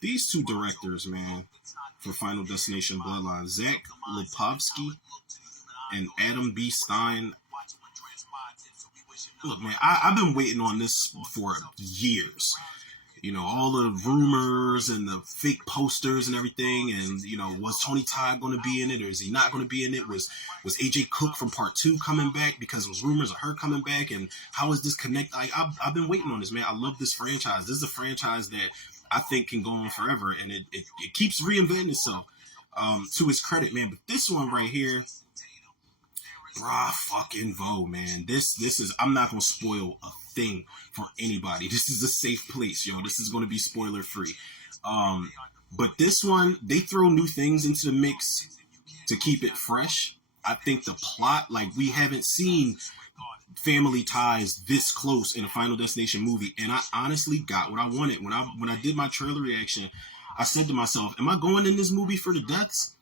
These two directors, man, for Final Destination Bloodlines, Zach Lipovsky and Adam B. Stein. Look, man, I've been waiting on this for years. You know, all the rumors and the fake posters and everything, and you know, was Tony Todd going to be in it, or is he not going to be in it? Was AJ Cook from Part 2 coming back, because there was rumors of her coming back, and how is this connect? I've been waiting on this, man. I love this franchise. This is a franchise that I think can go on forever, and it keeps reinventing itself. To its credit, man. But this one right here, brah fucking Vo, man. This is, I'm not gonna spoil a thing for anybody. This is a safe place, yo. This is gonna be spoiler free. But this one, they throw new things into the mix to keep it fresh. I think the plot, like, we haven't seen family ties this close in a Final Destination movie, and I honestly got what I wanted. When I did my trailer reaction, I said to myself, am I going in this movie for the deaths?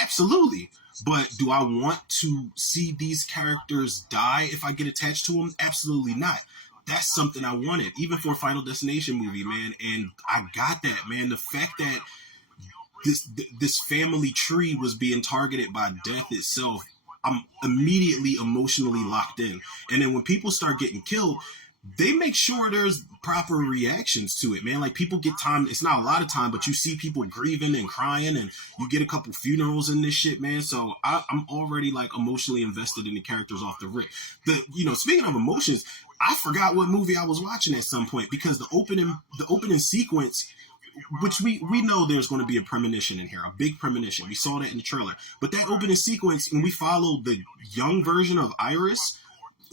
Absolutely. But do I want to see these characters die if I get attached to them? Absolutely not. That's something I wanted, even for a Final Destination movie, man. And I got that, man. The fact that this family tree was being targeted by death itself, I'm immediately emotionally locked in. And then when people start getting killed, they make sure there's proper reactions to it, man. Like, people get time. It's not a lot of time, but you see people grieving and crying, and you get a couple funerals in this shit, man. So I'm already, like, emotionally invested in the characters off the rip. Speaking of emotions, I forgot what movie I was watching at some point, because the opening sequence, which we know there's going to be a premonition in here, a big premonition. We saw that in the trailer. But that opening sequence, when we followed the young version of Iris,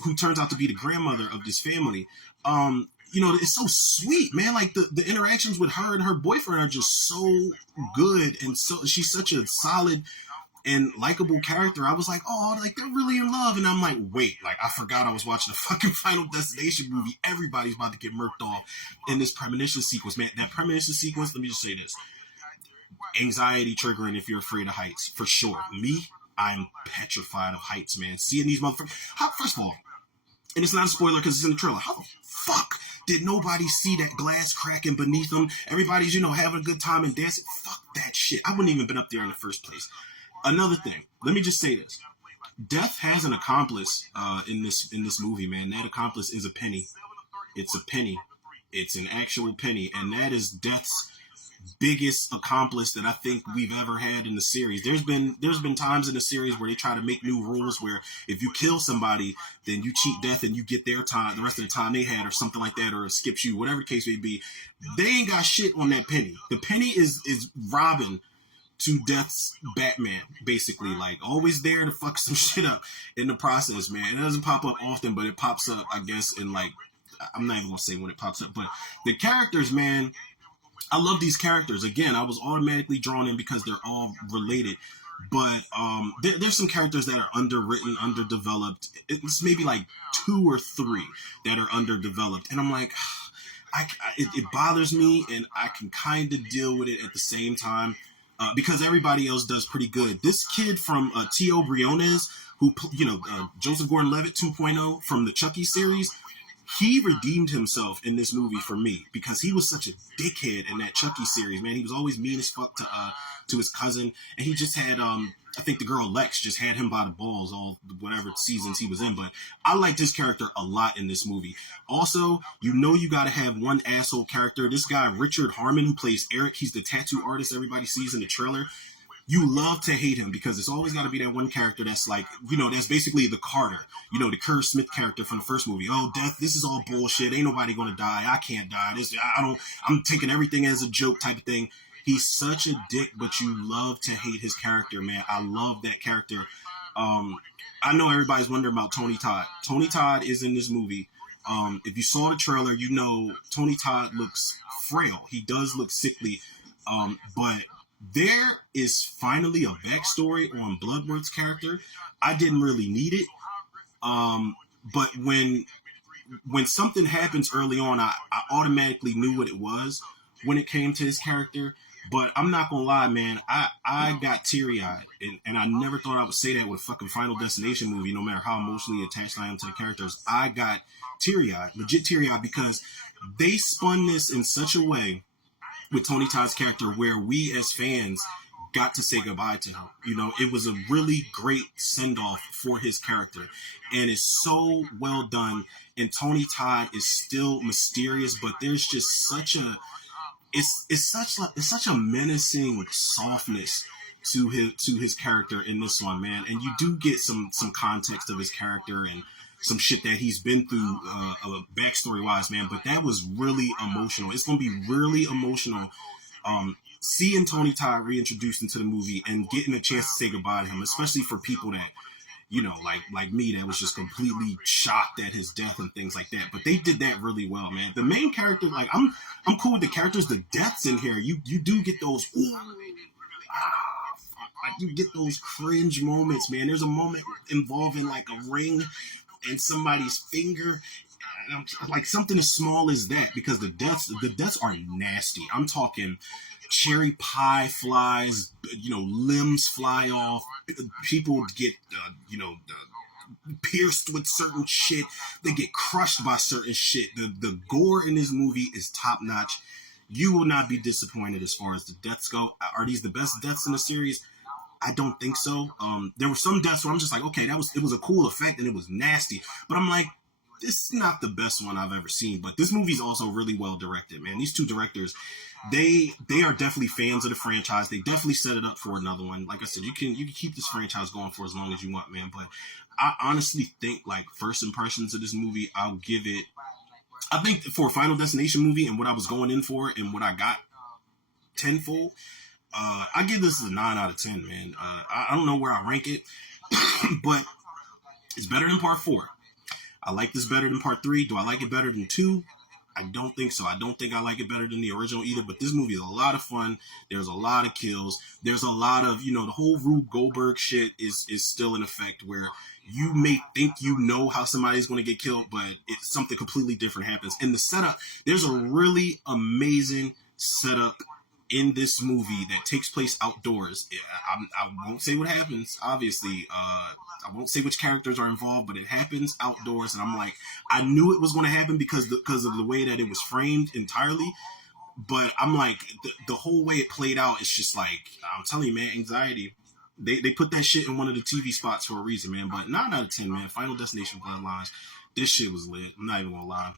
who turns out to be the grandmother of this family, it's so sweet, man. Like, the interactions with her and her boyfriend are just so good, and so she's such a solid and likable character. I was like, oh, like, they're really in love. And I'm like, wait, like, I forgot I was watching a fucking Final Destination movie. Everybody's about to get murked off in this premonition sequence, man. That premonition sequence, let me just say this. Anxiety triggering if you're afraid of heights, for sure. Me, I'm petrified of heights, man. Seeing these motherfuckers. First of all, and it's not a spoiler because it's in the trailer, how the fuck did nobody see that glass cracking beneath them? Everybody's, having a good time and dancing. Fuck that shit. I wouldn't even been up there in the first place. Another thing, let me just say this. Death has an accomplice in this movie, man. That accomplice is a penny. It's a penny. It's an actual penny. And that is Death's biggest accomplice that I think we've ever had in the series. There's been times in the series where they try to make new rules where if you kill somebody, then you cheat Death and you get their time, the rest of the time they had, or something like that, or it skips you, whatever the case may be. They ain't got shit on that penny. The penny is Robin to Death's Batman, basically. Like, always there to fuck some shit up in the process, man. It doesn't pop up often, but it pops up, I guess, in, like, I'm not even gonna say when it pops up, but the characters, man, I love these characters. Again, I was automatically drawn in because they're all related. But there's some characters that are underwritten, underdeveloped. It's maybe like 2 or 3 that are underdeveloped. And I'm like, it bothers me, and I can kind of deal with it at the same time because everybody else does pretty good. This kid from T.O. Briones, who, Joseph Gordon-Levitt 2.0 from the Chucky series, he redeemed himself in this movie for me because he was such a dickhead in that Chucky series, man. He was always mean as fuck to his cousin, and he just had I think the girl Lex just had him by the balls all whatever seasons he was in. But I liked his character a lot in this movie. Also, you got to have one asshole character. This guy Richard Harmon, who plays Eric, he's the tattoo artist everybody sees in the trailer. You love to hate him because it's always got to be that one character that's like, that's basically the Carter, the Kerr Smith character from the first movie. Oh, Death, this is all bullshit. Ain't nobody going to die. I can't die. I'm taking everything as a joke type of thing. He's such a dick, but you love to hate his character, man. I love that character. I know everybody's wondering about Tony Todd. Tony Todd is in this movie. If you saw the trailer, Tony Todd looks frail. He does look sickly, but there is finally a backstory on Bloodworth's character. I didn't really need it, but when something happens early on, I automatically knew what it was when it came to his character. But I'm not gonna lie, man, I got teary-eyed, and I never thought I would say that with a fucking Final Destination movie, no matter how emotionally attached I am to the characters. I got teary-eyed, legit teary-eyed, because they spun this in such a way with Tony Todd's character where we as fans got to say goodbye to him. You know, it was a really great send off for his character, and it's so well done. And Tony Todd is still mysterious, but there's just such a it's such a menacing softness to his character in this one, man. And you do get some context of his character and some shit that he's been through backstory wise, man. But that was really emotional. It's gonna be really emotional. Seeing Tony Todd reintroduced into the movie and getting a chance to say goodbye to him, especially for people that, you know, like me, that was just completely shocked at his death and things like that. But they did that really well, man. The main character, like I'm cool with the characters. The deaths in here, you do get those like you get those cringe moments, man. There's a moment involving like a ring and somebody's finger. And I'm like something as small as that, because the deaths are nasty. I'm talking cherry pie flies, you know, limbs fly off, people get pierced with certain shit, they get crushed by certain shit. The gore in this movie is top notch. You will not be disappointed as far as the deaths go. Are these the best deaths in the series? I don't think so. There were some deaths where I'm just like, okay, it was a cool effect and it was nasty, but I'm like, this is not the best one I've ever seen. But this movie's also really well directed, man. These two directors, they are definitely fans of the franchise. They definitely set it up for another one. Like I said, you can keep this franchise going for as long as you want, man. But I honestly think, like, first impressions of this movie, I'll give it. I think for a Final Destination movie and what I was going in for and what I got tenfold, I give this a 9 out of 10, man. I don't know where I rank it, but it's better than Part 4. I like this better than Part 3. Do I like it better than 2? I don't think so. I don't think I like it better than the original either, but this movie is a lot of fun. There's a lot of kills. There's a lot of, you know, the whole Rube Goldberg shit is still in effect, where you may think you know how somebody's going to get killed, but it's something completely different happens. And the setup, there's a really amazing setup in this movie that takes place outdoors. I won't say what happens, obviously. I won't say which characters are involved, but it happens outdoors, and I'm like, I knew it was going to happen because of the way that it was framed entirely. But I'm like, the whole way it played out, it's just like, I'm telling you, man, anxiety. They put that shit in one of the TV spots for a reason, man. But 9 out of 10, man. Final Destination Bloodlines. This shit was lit. I'm not even gonna lie.